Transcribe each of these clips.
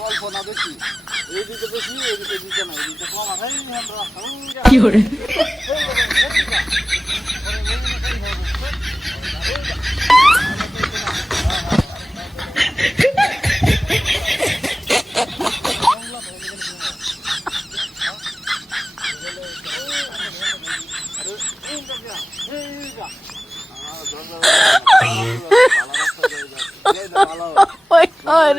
অল্প না বেশি এইদিকে বেশি এইদিকে দিতে না এইদিকে কম আছে কি করে Oh my god.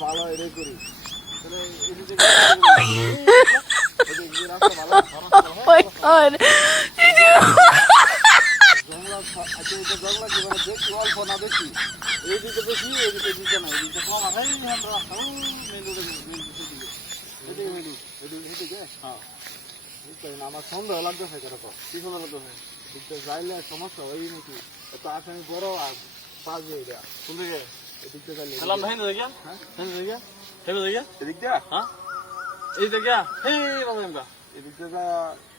ভালো এটাই করি Oh my god. অল্প না বেশি এইদিকে বেশি এইদিকে দিতে না এইদিকে কম আছে আমার সন্দেহ লাগতেছে কিরকম কি সন্দেহ লাগতেছে দিকটা যাইলে সমস্যা ওই নাকি তো আসামি বড় আর পাঁচ এটা কোন দিকে এদিকটা যাইলে এদিক দিয়া হ্যাঁ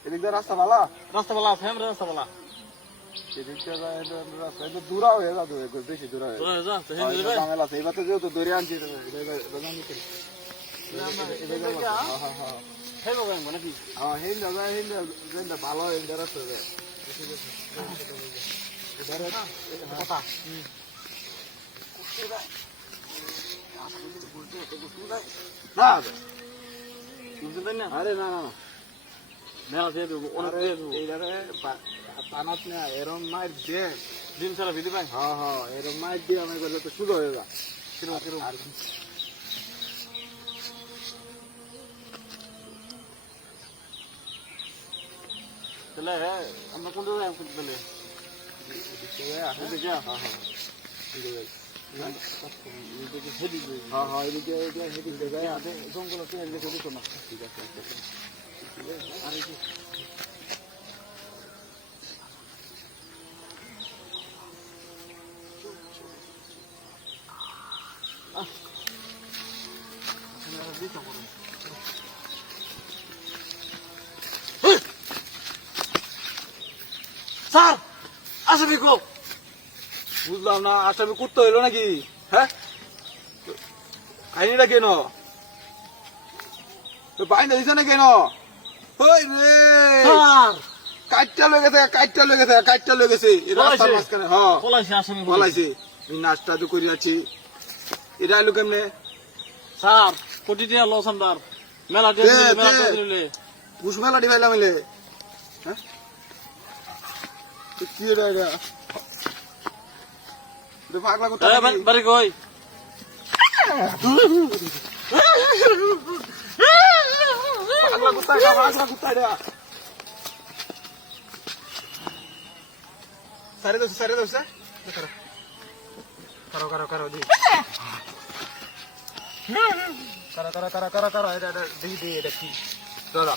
এদিক দিয়ে রাস্তা ভালো এদিকটা যায় দূরা হয়ে যাবে বেশি দূরা হয়ে ঝামেলা আছে এবার তো যেহেতু দূরে আনছি ভালো আরে না না পানাত না এরম মাইর দিয়ে ডিম ছাড়া ভিদি পাই হ্যাঁ হ্যাঁ এরম মাইর দিয়ে আমি করলে তো শুরু হয়ে যা আর তাহলে আমরা কোন জায়গায় তাহলে জঙ্গল না ঠিক আছে আর স্যার আসামি কো বুঝলাম না আসামি করতে হইলো নাকি হ্যাঁ কাহিনীটা কেন বাইরে দিছে না কেন ওই রে কাইটটা লয়ে গেছে রাস্তার মাঝখানে হ্যাঁ পলাইছে নাস্তা তো করে যাচ্ছি এটা এলো কেমনে স্যার কোটি টাকা লস আমদার মেলা দিলে ঘুষ মেলা দিবাইলাম এলে হ্যাঁ কি এটা পাগলা কথা বাড়ি কই পাগলা কুত্তা এটা সারে দোস কারো দি কারো এটা দেখি এটা কি র